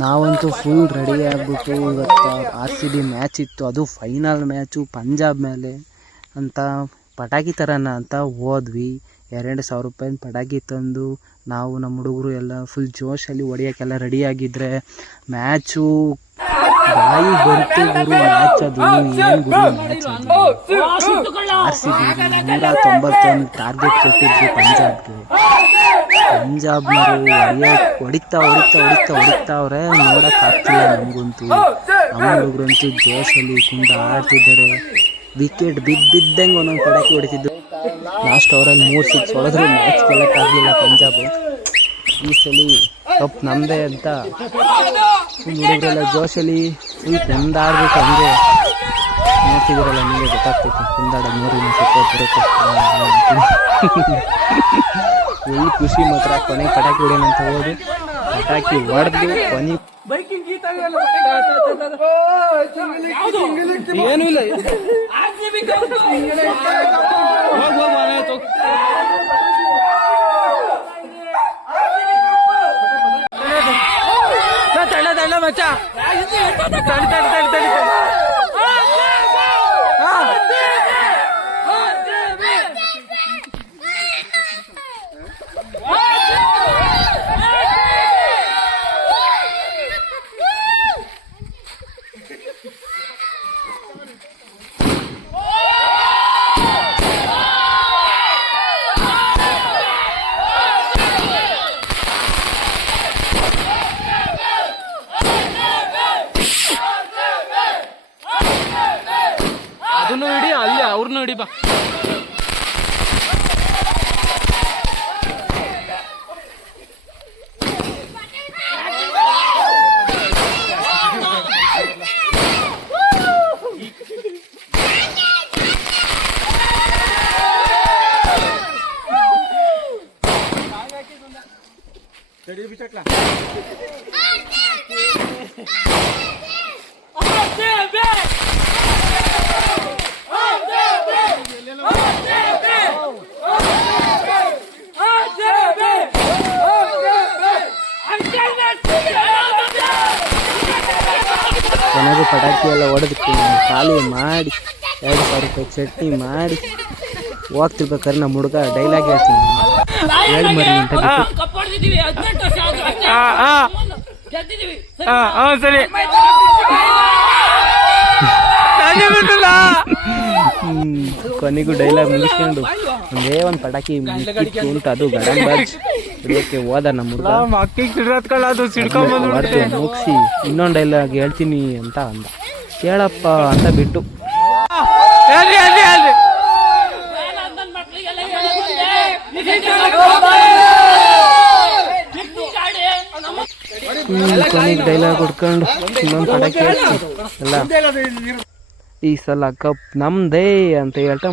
ನಾವಂತೂ full ready ಆಗಿಬಿಟ್ಟು ಇವತ್ತು RCB ಮ್ಯಾಚ್ ಇತ್ತು, ಅದು ಫೈನಲ್ ಮ್ಯಾಚು ಪಂಜಾಬ್ ಮೇಲೆ ಅಂತ ಪಟಾಕಿ ತರೋಣ ಅಂತ ಹೋದ್ವಿ. 2,000 ರೂಪಾಯಿನ ಪಟಾಕಿ ತಂದು ನಾವು ನಮ್ಮ ಹುಡುಗರು ಎಲ್ಲ ಫುಲ್ ಜೋಶಲ್ಲಿ ಹೊಡಿಯೋಕ್ಕೆಲ್ಲ ರೆಡಿಯಾಗಿದ್ದರೆ ಮ್ಯಾಚು ಬಾಯಿ ಬಂತು ಗುರು. ಮ್ಯಾಚ್ ಅದು ಏನು ಗುರು ಮ್ಯಾಚ್ ಅದು. RCB 191 ಟಾರ್ಗೆಟ್ ಕೊಟ್ಟಿದ್ವಿ ಪಂಜಾಬ್ಗೆ. ಪಂಜಾಬ್ನವರು ಹೊಡಿತಾವ್ರೆ, ನೋಡೋಕ್ಕಾಗ್ತಿಲ್ಲ ನಮಗಂತೂ. ನಮ್ಮ ಹುಡುಗರಂತೂ ಜೋಶಲ್ಲಿ ಕುಂಡ ಆಡ್ತಿದ್ದಾರೆ. ವಿಕೆಟ್ ಬಿದ್ದಂಗೆ ಒಂದೊಂದು ಪಟಾಕಿ ಹೊಡಿತಿದ್ದು. ಲಾಸ್ಟ್ ಓವರಲ್ಲಿ 3 6 ಹೊಡೆದ್ರು ಮ್ಯಾಚ್ ಗೆಲ್ಲಕ್ಕಾಗಲಿಲ್ಲ ಪಂಜಾಬು. ಈ ಸಲ ಕಪ್ ನಮ್ಮದೇ ಅಂತ ಹುಡುಗರೆಲ್ಲ ಜೋಶಲ್ಲಿ ಫುಲ್ ಕುಂದಾಡ್ಬಿಟ್ಟು ಹಂಗೆ ನೋಡ್ತಿದ್ದೀರಲ್ಲ, ನಿಮಗೆ ಗೊತ್ತಾಗ್ತೈತೆ ಕುಂದಾಡ 3 ಸಪೋರ್ಟ್ ಬರುತ್ತೆ. ಎಲ್ಲಿ ಖುಷಿ ಮಾತ್ರ. ಕೊನೆಗೆ ಪಟಾಕಿ ಹೊಡೆಯೋಣ ಅಂತ ಹೋಗಿ ಪಟಾಕಿ ಹೊಡೆದು ಕೊನೆ ಏನೂ ಇಲ್ಲ. ತಳ್ಳ ಮಚ್ಚ ಅದನ್ನು ಹಿಡಿ, ಅಲ್ಲಿ ಅವ್ರನ್ನೂ ಹಿಡಿ ಬಾ. ಕೊನೆಗೂ ಪಟಾಕಿ ಎಲ್ಲ ಹೊಡೆದಕ್ಕೆ ಖಾಲಿ ಮಾಡಿ 2,000 ರೂಪಾಯಿ ಚಟ್ನಿ ಮಾಡಿ ಹೋಗ್ತಿರ್ಬೇಕಾದ್ರೆ ನಮ್ಮ ಹುಡುಗ ಡೈಲಾಗ್ ಹೇಳ್ತೀನಿ, ಹೇಳಿ ಮರಿ ಅಂತ ಕೊನೆಗೂ ಡೈಲಾಗ್ ಮುಗಿಸ್ಕೊಂಡು ಒಂದೇ ಒಂದು ಪಟಾಕಿ ಉಂಟು, ಅದು ಗಡಂ ಬಾಜ್ ಹಿಡಿಯೋಕ್ಕೆ ಹೋದ ನಮ್ಮ ಹುಡುಗ. ಮುಗಿಸಿ ಇನ್ನೊಂದು ಡೈಲಾಗ್ ಹೇಳ್ತೀನಿ ಅಂತ ಅಂದ. ಕೇಳಪ್ಪ ಅಂತ ಬಿಟ್ಟು ಕೊನೆಗೆ ಡೈಲಾಗ್ ಹೊಡ್ಕೊಂಡು ಇನ್ನೊಂದು ಪಟಾಕಿ ಎಲ್ಲ ಈ ಸಲ ಕಪ್ ನಮ್ದೇ ಅಂತ ಹೇಳ್ತಾ